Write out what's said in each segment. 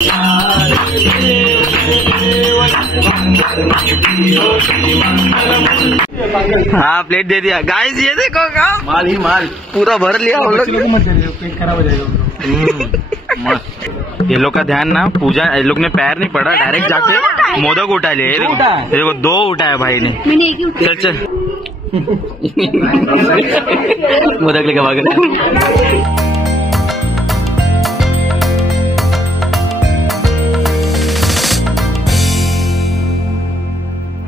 हाँ प्लेट दे दिया गाइस। ये देखो का माल ही माल पूरा भर लिया हम लोग। पेट खराब हो जाएगा। ये लोग का ध्यान ना, पूजा ये लोग ने पैर नहीं पड़ा, डायरेक्ट जाके मोदक उठा लिया। ये देखो 2 उठाया भाई ने। चल चल मोदक लेके भाग रहे।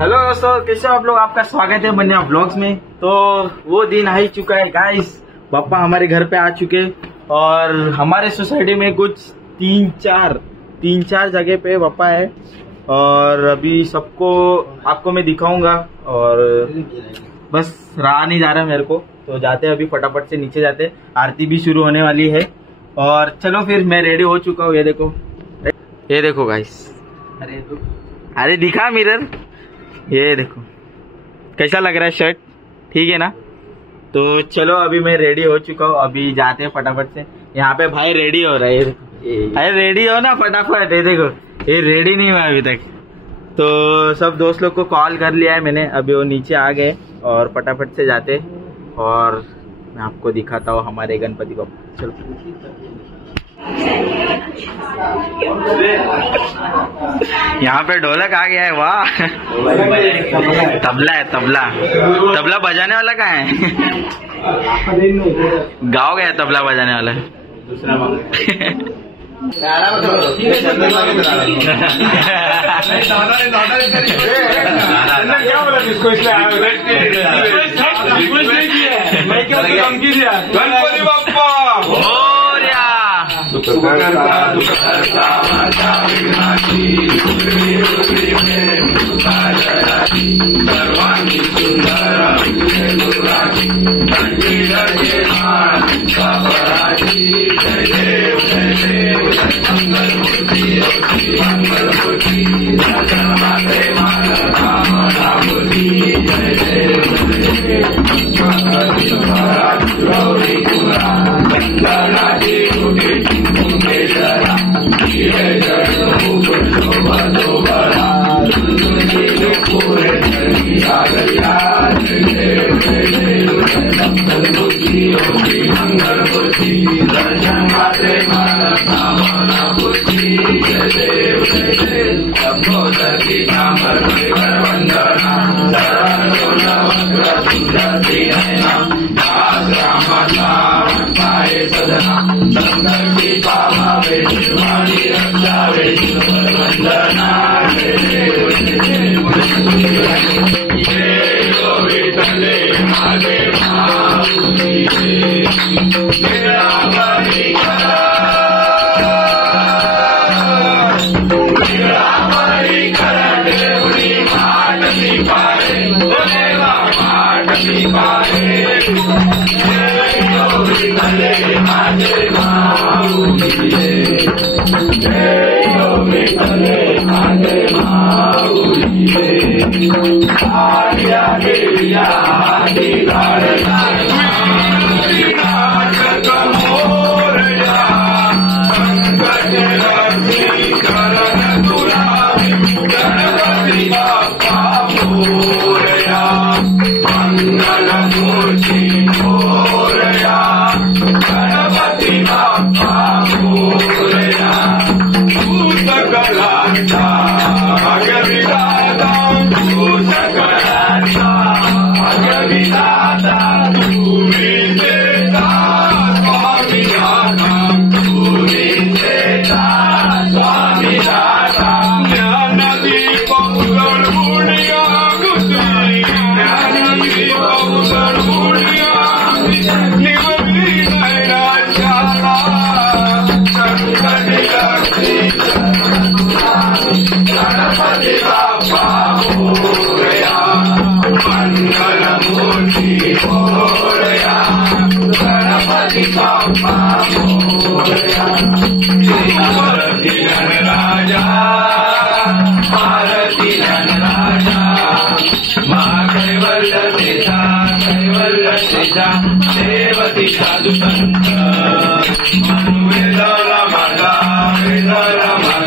हेलो दोस्तों, कैसे आप लोग? आपका स्वागत है बन्या व्लॉग्स में। तो वो दिन आ ही चुका है गाइस, पापा हमारे घर पे आ चुके और हमारे सोसाइटी में कुछ तीन चार जगह पे पापा है और अभी सबको आपको मैं दिखाऊंगा और बस रहा नहीं जा रहा मेरे को, तो जाते हैं अभी फटाफट से नीचे जाते हैं। आरती भी शुरू होने वाली है और चलो फिर मैं रेडी हो चुका हूँ। ये देखो गाइस, अरे दिखा मिरर, ये देखो कैसा लग रहा है शर्ट, ठीक है ना? तो चलो अभी मैं रेडी हो चुका हूँ, अभी जाते हैं फटाफट से। यहाँ पे भाई रेडी हो रहा है, अरे रेडी हो ना फटाफट। ये देखो ये रेडी नहीं हुआ अभी तक। तो सब दोस्त लोग को कॉल कर लिया है मैंने, अभी वो नीचे आ गए और फटाफट से जाते और मैं आपको दिखाता हूँ हमारे गणपति को। चलो यहाँ पे ढोलक आ गया है, वाह। तबला है, तबला बजाने वाला कहाँ है? गाँव गया तबला बजाने वाला। गणपति बाप्पा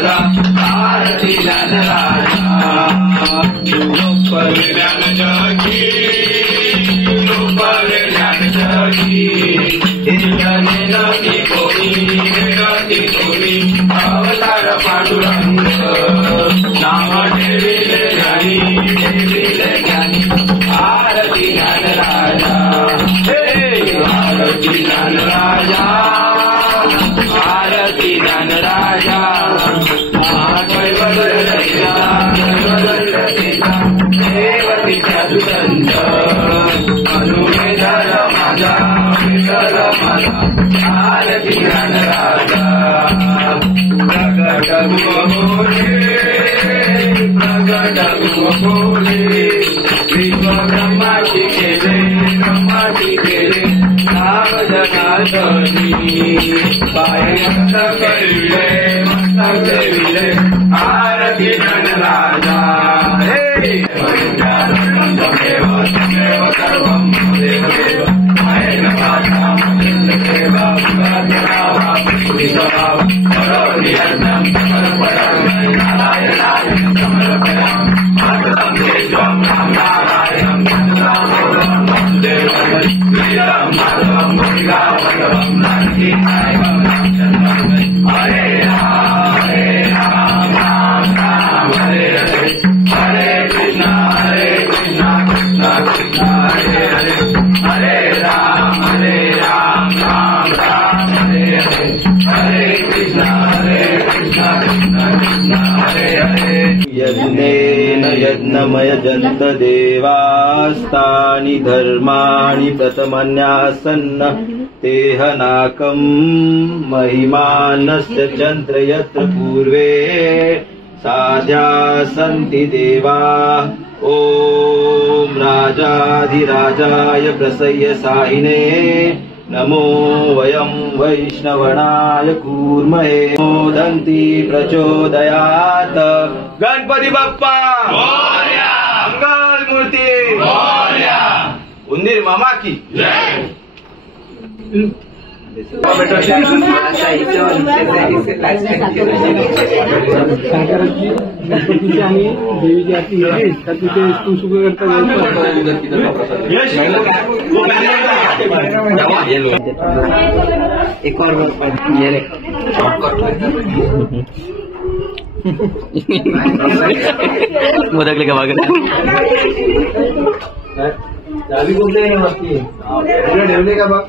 राजा आरती ज्ञान राजा लोक ज्ञान जगी लोक ज्ञान जगी नदी कोणी अवतार पांडुरंग नाम ठेविले ज्ञानी आरती ज्ञान राजा आरती ज्ञान राजा आरती ज्ञान राजा देवती सदुदंड अनुमेधर माझा आरती ज्ञान राजा प्रगट बोले विश्व ब्रह्माची केले नाम जनार्दनी पाय मस्तक देविले आरती ज्ञान राजा तमेव सर्वं देव यज्ञेन यज्ञमयजन्त देवास्तानि धर्माणि प्रथमन्यासन्न तेहनाकं महिमानस्य चन्द्र यत्र पूर्वे साध्या सन्ति देवा ॐ राजाधिराजाय प्रसह्य साहिने नमो वयं वैष्णवणाय कूर्महे मोदन्ति प्रचोदयात् गणपति बप्पा मोरया मंगल मूर्ति मोरया उंदीर मामा की जय शंकराची गणपतीची आणि देवीची आरती घेतली तर तिथे तू सुख करता एक और ये ले मोदक लेके भाग चाबी बोलते हैं मस्ती ठेवले का बघ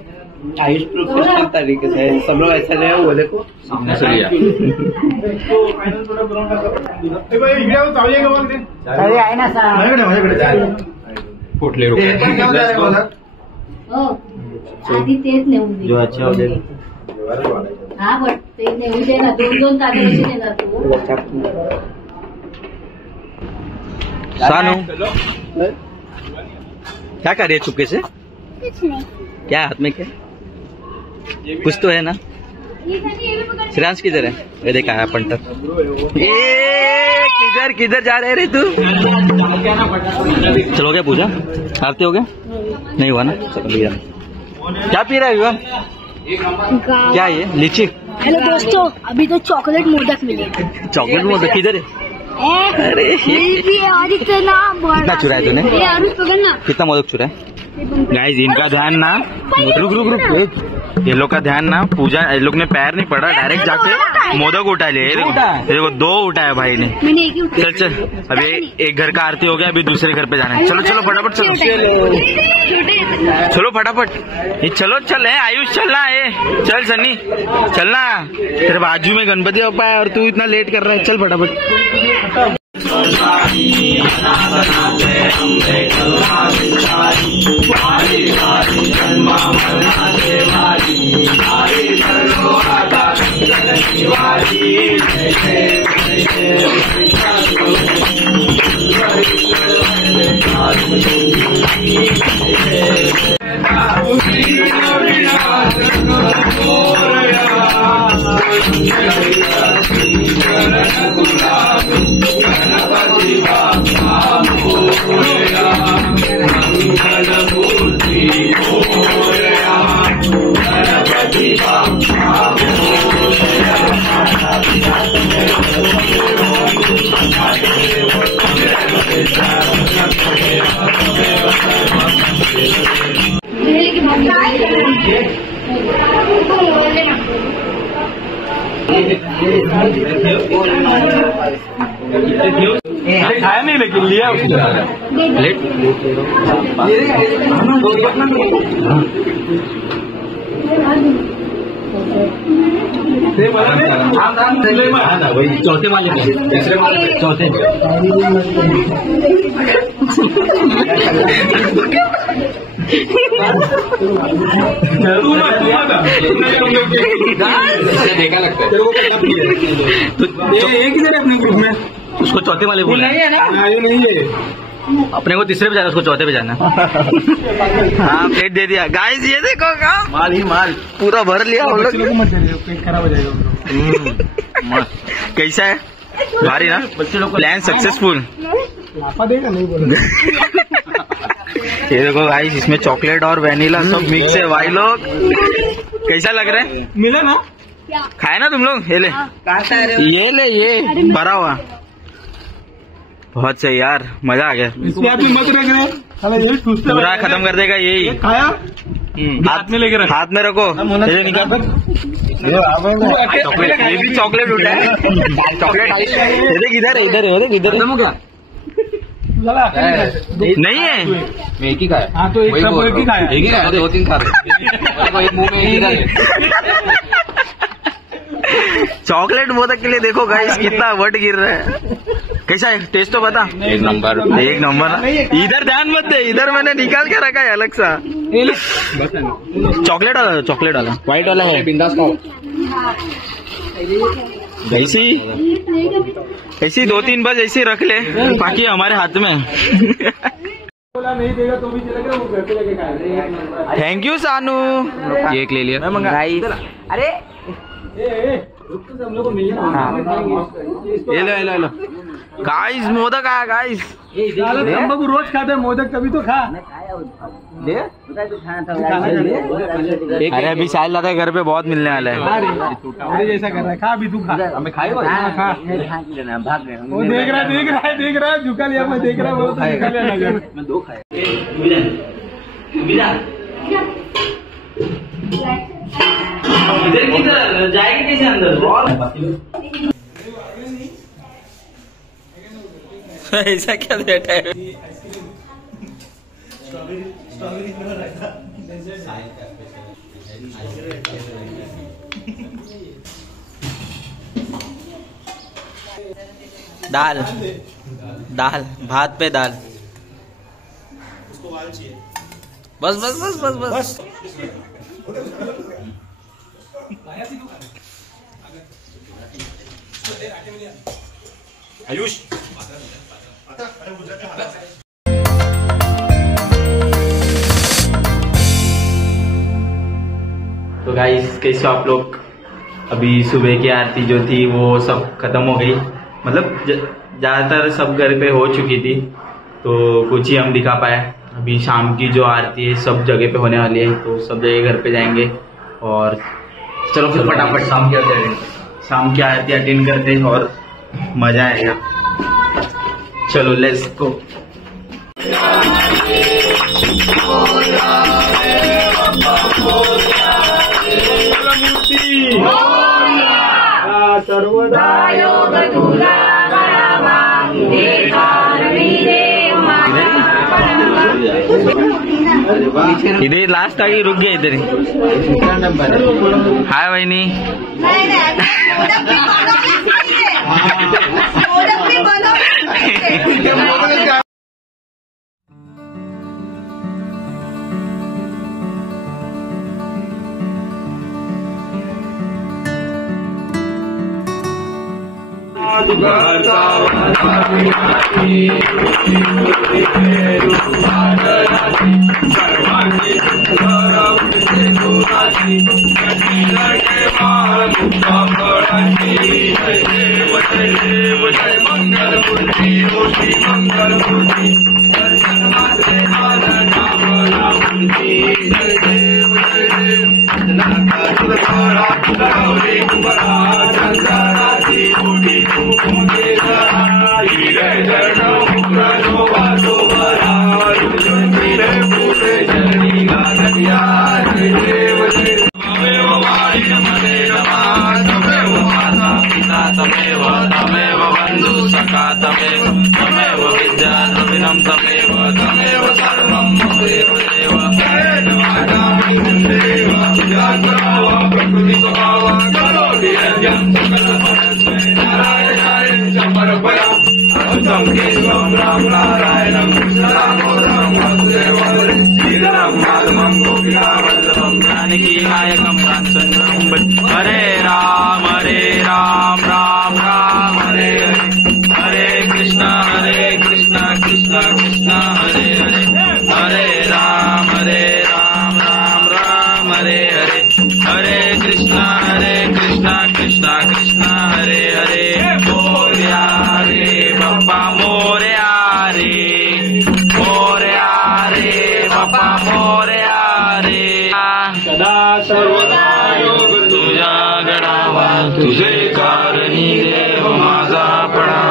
आयुष प्रोफेशनल तरीके से सब लोग ऐसा रहे वो देखो सामने से लिया आहे ना कुठले आधी तेच नेऊन दे. जो अच्छा हो जाए हा बट ते नेऊन दे ना 2-2 तारे कशी देणार तू सानू क्या कर रही है चुपके से कुछ नहीं क्या हाथ में क्या कुछ तो है ना श्रेयांश किधर है ये देखा है पंटर किधर किधर जा रहे रे तू चलो गया पूजा आरती हो गया नहीं हुआ ना चलो लिया क्या पी रहा है विवान क्या ये लीची हेलो दोस्तों अभी तो चॉकलेट मोदक मिले चॉकलेट मोदक किधर है अरे कितना चुरा है तूने कितना मोदक चुरा है गाइस इनका ध्यान ना रुक रुक रुक ये लोग का ध्यान ना पूजा ये लोग ने पैर नहीं पड़ा डायरेक्ट जाके मोदक उठा लिए देखो 2 उठाया भाई ने चल चल अभी एक घर का आरती हो गया अभी दूसरे घर पे जाना है चलो चलो फटाफट चलो चलो फटाफट ये चलो चल है आयुष चलना है चल सन्नी चलना तेरे बाजू में गणपति बप्पा है और तू इतना लेट कर रहा है चल फटाफट खाया नहीं लेकिन लिया चौथे माले पे, तीसरे माले पे, चौथे देखा लगता है एक ही अपने ग्रुप में उसको चौथे वाले बोला नहीं है ना, नहीं है अपने को तीसरे पे जाना, उसको चौथे पे जाना। हाँ प्लेट दे दिया गाइस, ये देखो काम माल ही माल पूरा भर लिया हम लोग। पेट खराब हो जाएगा। कैसा है भारी ना, बच्चे लोग प्लान सक्सेसफुल देगा नहीं बोला। ये देखो गाइस, इसमें चॉकलेट और वेनिला सब मिक्स है भाई लोग। कैसा लग रहा है? मिला ना, खाए ना तुम लोग? ये ले ये भरा हुआ, बहुत सही यार, मजा आ गया। पूरा खत्म कर देगा यही। खाया हाथ में लेके हाथ में रखो, चॉकलेट ये भी चॉकलेट उठा है। चॉकलेट इधर इधर इधर नहीं है, एक ही खाया। हाँ तो एक ही खाया, एक ही खाया, दो तीन खा रहे एक मुंह में एक ही। चॉकलेट बोतल के लिए देखो गाइस कितना वट गिर रहा है। कैसा है टेस्ट तो बता? एक नंबर, एक नंबर। इधर ध्यान मत दे, इधर मैंने निकाल के रखा है अलग सा। चॉकलेट वाला, चॉकलेट वाला व्हाइट वाला है, बिंदास खाओ। ऐसी दो तीन बस ऐसे रख ले, बाकी हमारे हाथ में। नहीं देगा तो भी चलेगा, वो घर पे लेके खाएगा। थैंक यू सानू, केक ले लिया। अरे हम लोग को मिल लो गाइस, मोदक आया गाइस। हम लोग रोज खाते हैं मोदक, तभी तो खा ले। अरे अभी शायद लाता है घर पे, बहुत मिलने वाला है। अरे जैसा कर रहा है, खा अभी तू खा। हमें खाए वो देख रहा है झुका लिया, मैं देख रहा हूँ झुका लिया। मैं दो खाया। इधर किधर जाएगी, कैसे अंदर? ऐसा क्या बैठा है? दाल दाल भात पे दाल, बस बस बस बस बस। आयुष तो गाइस, कैसे आप लोग? अभी सुबह की आरती जो थी वो सब खत्म हो गई, मतलब ज्यादातर सब घर पे हो चुकी थी, तो कुछ ही हम दिखा पाए। अभी शाम की जो आरती है सब जगह पे होने वाली है, तो सब जगह घर पे जाएंगे। और चलो फिर फटाफट शाम की आरती अटेंड करते हैं और मजा आएगा। चलो लेट्स गो। सर्वदा इधर लास्ट आगे रुक गया, इधर हाय बहनी। तमेव बन्धु सखा तमेव विद्या द्रविणं तमेव सर्वं ममेव देव प्रकृति स्वभाव करोति यज्ञं सकलपरस्मै नारायणाय परपरा अच्युतं केशवं राम नारायणं कृष्णदामोदरं वासुदेवं श्रीधरं माधवं गोपिकावल्लभं जानकी नायकं रामचन्द्रं हरे राम राम राम हरे हरे कृष्ण कृष्ण कृष्ण हरे हरे हरे राम राम राम हरे हरे हरे कृष्ण कृष्ण कृष्ण हरे हरे मोरया रे बाप्पा मोरया रे बाप्पा मोरया रे सदा सर्वदा योग तुझ्या गणावा तुझे कारणी देव माझा पडा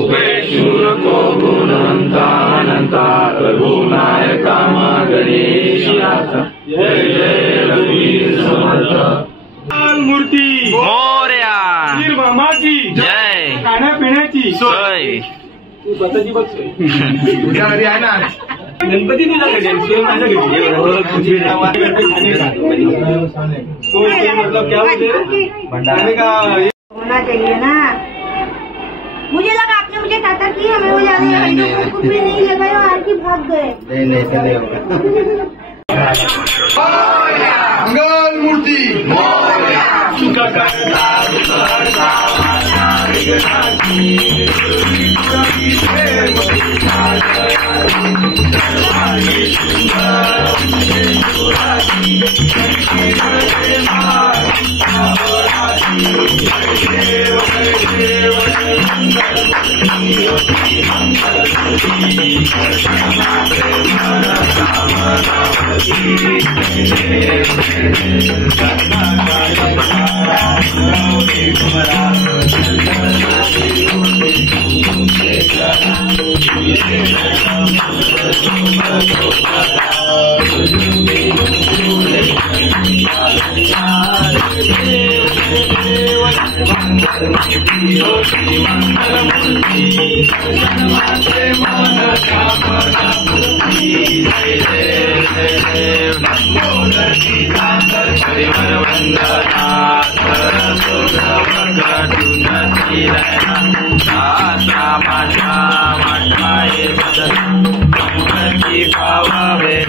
उभे शूर को गुणवंता अनंता रघुनायका मा गणेशाचा जय जय रघुवीर समर्थ मूर्ती मोरया वीर मामाची जय खाण्यापिण्याची सोय तू स्वतःची बघ तुझ्या घरी आहे ना गणपती तुझ्या घरी सोय माझ्या घरी सोय मतलब क्या होते भंडारे का होना चाहिए ना। मुझे लगा आपने मुझे कहा कि हमें वो जाने कुछ भी नहीं लगाया और की भाग गए। नहीं ऐसा नहीं होगा। मंगल मूर्ति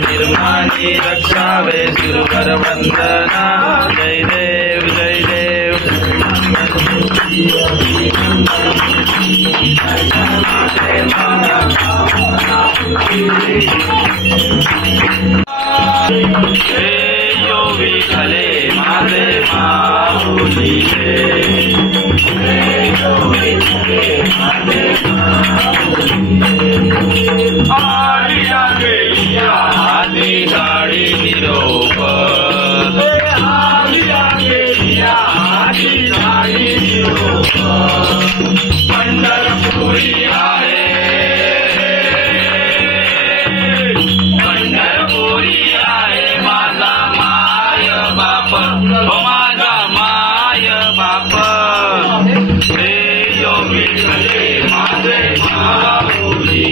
निर्माणी रक्षावे सुरवर वंदना जय देव जय देव यो विठले माझे माऊली आलिया गेलिया आदि गाडी निरोप आलिया गेलिया आदि गाडी निरोप पंढरपुरी आहे माझा माय बाप हो माझा माय बाप हे योगी खले माझे माऊली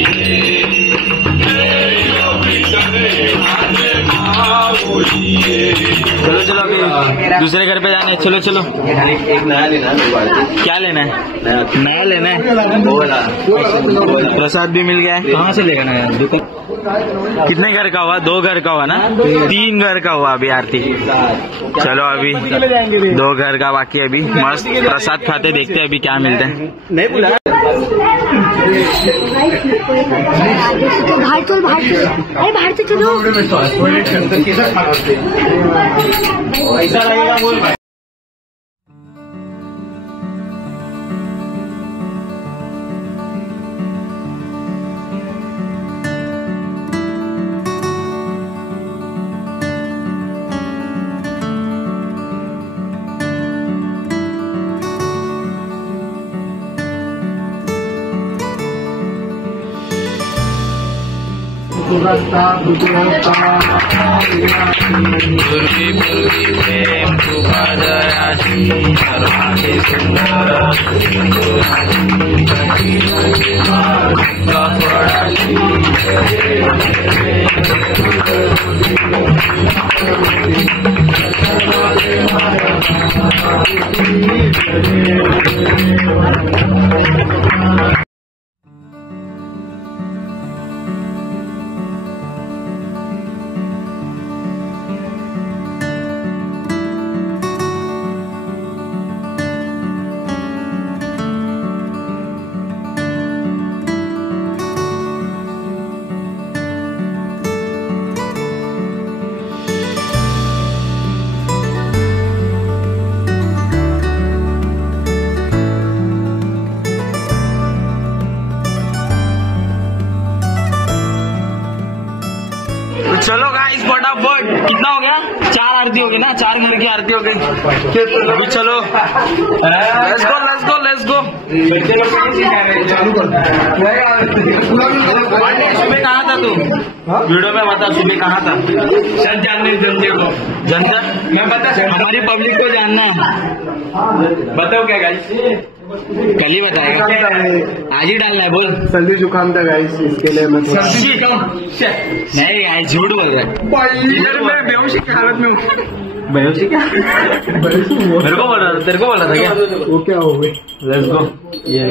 चलो चलो अभी दूसरे घर पे जाना है। चलो चलो एक नया लेना है। क्या लेना है? नया लेना है। प्रसाद भी मिल गया है। कहाँ से लेगा नया दुकान? कितने घर का हुआ? 2 घर का हुआ ना? 3 घर का हुआ अभी आरती। चलो अभी 2 घर का बाकी है। अभी मस्त प्रसाद खाते देखते हैं अभी क्या मिलते हैं। नहीं बुला बाहर चल बाहर से चलो। ऐसा रहेगा बोल भाई। पूर्वी पूर्वी प्रेम कृपा दयाची सर्वांगी सुंदर फळाची चलो गाइस फटाफट, कितना हो गया? 4 आरती हो गई ना, 4 घर की आरती हो गई। अभी चलो, let's go let's go let's go. सुबह कहाँ था तू? वीडियो में बता, सुबह कहाँ था? सर जानने जनता को, जनता मैं बता, हमारी पब्लिक को जानना है। बताओ क्या गाइस? कल ही बताएगा, आज ही डालना है। बोल। सर्दी जुकाम था गाइस, इसके लिए मैं सर्दी नहीं गाइस, झूठ बोल रहा है। मैं बेहोशी की हालत में हूँ। बेहोशी क्या? मेरे को बोल रहा था, तेरे को बोला था क्या? वो क्या हो गई? Let's go. ये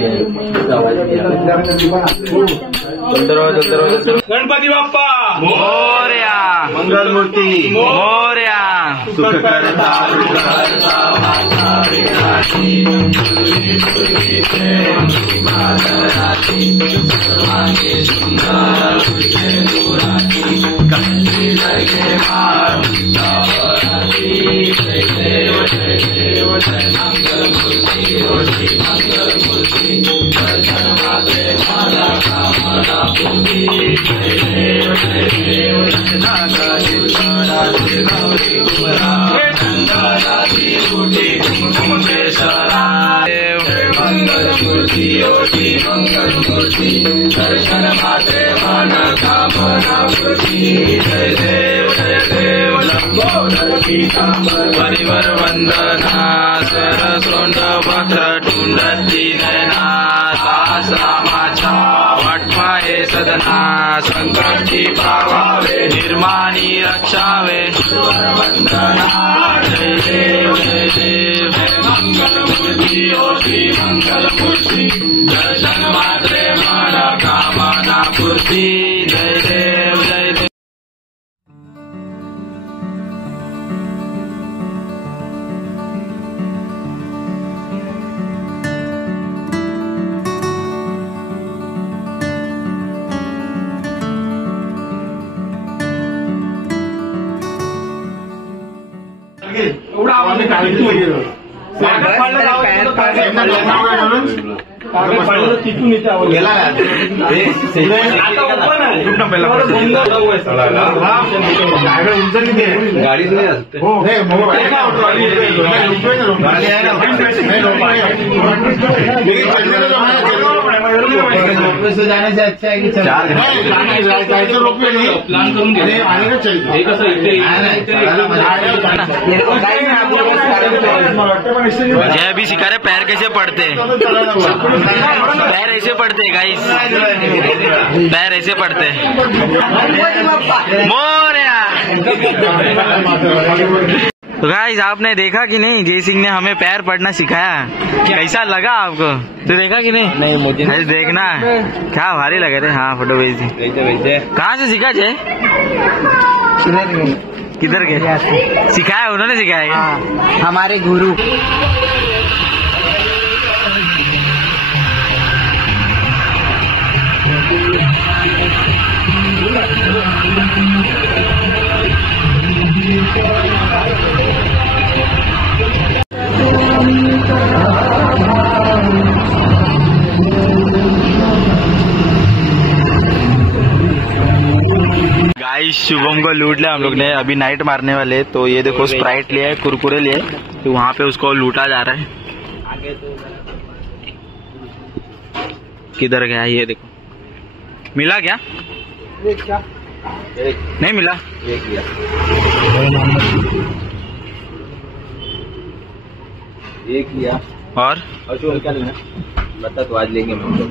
गणपति बाप्पा मोरया, मंगल मूर्ति मोरया, सुख करता दर्शन मात्रे मन कामना पूर्ति। जय देव जय देव लंबोदर परिवर वंदना सरसोंड वक्र टुंडती नयना सहस्रामाचा वटवाये सदना संकटी पावावे निर्माणी रक्षावे वंदना। जय देव जय देव मंगल मूर्ति योगी मंगल मूर्ति दर्शन मात्रे मन कामना पूर्ति। जय देव जय देव। तिथून इथे गेला गाडीच नाही असते जाने से अच्छा है कि प्लान करून घे आने का चाहिए जय अभी सिखा रहे पैर कैसे पड़ते हैं, पैर ऐसे पड़ते हैं गाइस, पैर ऐसे पड़ते हैं। मोरया। तो गाइस आपने देखा कि नहीं, जय सिंह ने हमें पैर पड़ना सिखाया, कैसा लगा आपको? तो देखा कि नहीं? नहीं मुझे ऐसे देखना, क्या भारी लगे रे। हाँ फोटो भेज दी। कहाँ से सीखा जय? किधर के सिखाया? उन्होंने सिखाया? हमारे गुरु। गाइस शुभम को लूट लिया हम लोग ने, अभी नाइट मारने वाले। तो ये देखो स्प्राइट लिया है, कुरकुरे लिए, तो वहाँ पे उसको लूटा जा रहा है। किधर गया ये देखो, मिला क्या? नहीं मिला। एक लिया और क्या लेना बता, तो आज लेंगे हम लोग।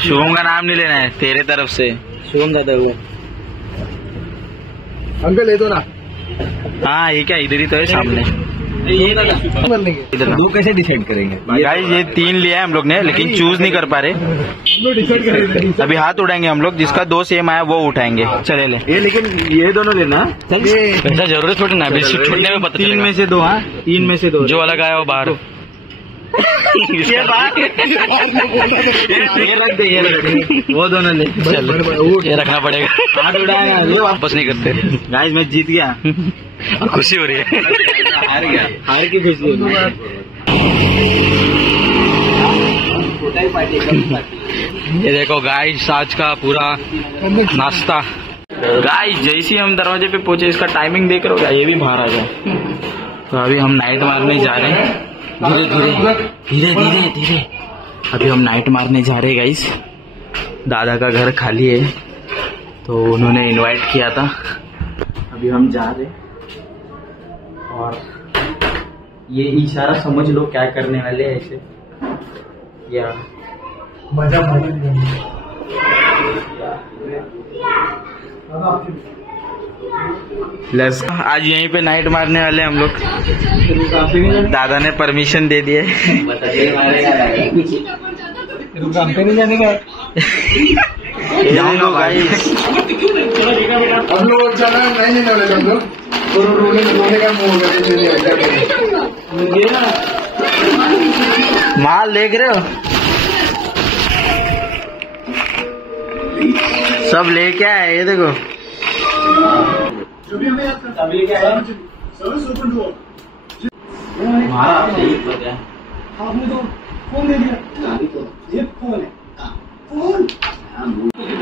शुभम का नाम नहीं लेना है तेरे तरफ से। शुभम दादा वो अंकल ले दो ना। हाँ ये क्या इधर ही तो है सामने। इधर वो कैसे डिसाइड करेंगे गाइस ये 3 लिया है हम लोग ने, लेकिन चूज नहीं कर पा रहे। अभी हाथ उड़ाएंगे हम लोग, जिसका 2 सेम आया वो उठाएंगे। चले ले ये, लेकिन ये दोनों लेना। ऐसा जरूरत थोड़ी ना, अभी छूटने में पता 3 में से 2। हाँ 3 में से 2 जो अलग आया वो बाहर। ये बात ये रख दे, ये रख दे, वो दोनों ले। चल ये रखना पड़ेगा, हाथ उड़ाया ले, वापस नहीं करते। गाइस मैं जीत गया, खुशी हो रही है। हार गया, हार की खुशी हो रही है। ये देखो गाइस आज का पूरा नाश्ता। गाइस जैसे ही हम दरवाजे पे पहुंचे, इसका टाइमिंग देख रहे हो क्या, ये भी बाहर आ गया। तो अभी हम नाइट मारने जा रहे हैं, धीरे धीरे धीरे धीरे धीरे। अभी हम नाइट मारने जा रहे हैं गाइस। दादा का घर खाली है तो उन्होंने इनवाइट किया था। अभी हम जा रहे, और ये इशारा समझ लो क्या करने वाले हैं ऐसे, या मजा आज यहीं पे नाइट मारने वाले हम लोग। दादा ने परमिशन दे दिए। काम पे नहीं जाने का। जाऊंगा भाई। हम लोग चला नहीं जाने हम लोग, तो रोने का मुंह होगा। माल देख रहे हो, सब लेके आए। ये देखो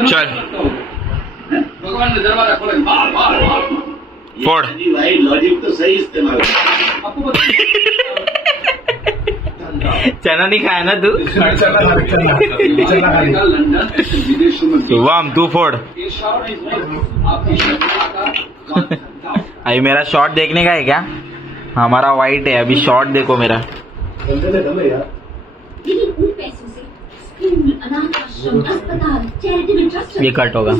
चल फोड़। लॉजिक तो सही इस्तेमाल। चना नहीं खाया ना तू? शुभम तू फोड़। अभी मेरा शॉट देखने का है क्या? हमारा वाइट है, अभी शॉट देखो मेरा। ये कट होगा।